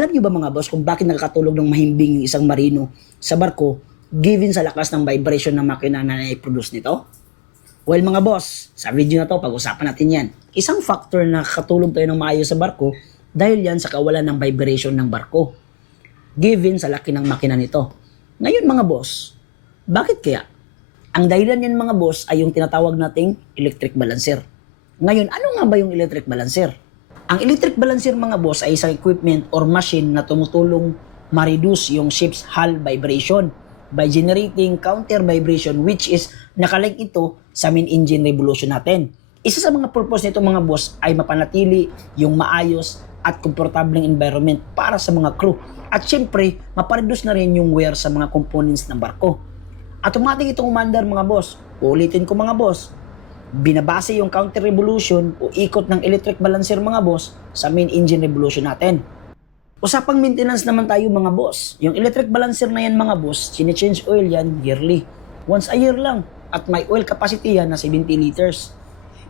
Alam niyo ba mga boss kung bakit nakakatulog ng mahimbing yung isang marino sa barko given sa lakas ng vibration ng makina na na-produce nito? Well mga boss, sa video na to pag-usapan natin yan. Isang factor na nakakatulog tayo ng maayos sa barko dahil yan sa kawalan ng vibration ng barko given sa laki ng makina nito. Ngayon mga boss, bakit kaya? Ang dahilan yan mga boss ay yung tinatawag nating electric balancer. Ngayon, ano nga ba yung electric balancer? Ang electric balancer mga boss ay isang equipment or machine na tumutulong ma-reduce yung ship's hull vibration by generating counter vibration which is nakalink ito sa main engine revolution natin. Isa sa mga purpose nito mga boss ay mapanatili yung maayos at komportableng environment para sa mga crew. At syempre, mapareduce na rin yung wear sa mga components ng barko. Automatic itong umandar mga boss. Uulitin ko mga boss. Binabase yung counter revolution o ikot ng electric balancer mga boss sa main engine revolution natin. Usapang maintenance naman tayo mga boss. Yung electric balancer na yan mga boss, chine-change oil yan yearly. Once a year lang. At may oil capacity yan na 70 liters.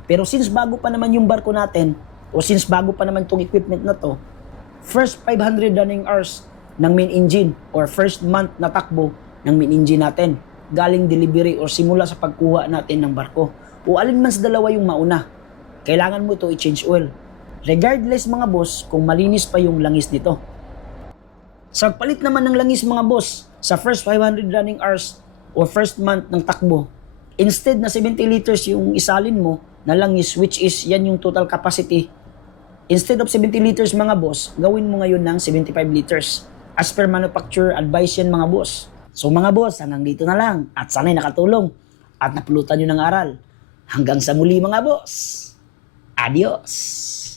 Pero since bago pa naman yung barko natin, o since bago pa naman itong equipment na to, first 500 running hours ng main engine or first month na takbo ng main engine natin, galing delivery or simula sa pagkuha natin ng barko, o alin man sa dalawa yung mauna, kailangan mo ito i-change oil. Regardless mga boss kung malinis pa yung langis nito. Sa palit naman ng langis mga boss, sa first 500 running hours o first month ng takbo, instead na 70 liters yung isalin mo na langis, which is yan yung total capacity, instead of 70 liters mga boss, gawin mo ngayon ng 75 liters. As per manufacturer advice yan mga boss. So mga boss, hanggang dito na lang at sana'y nakatulong at napulutan nyo ng aral. Hanggang sa muli mga boss. Adios!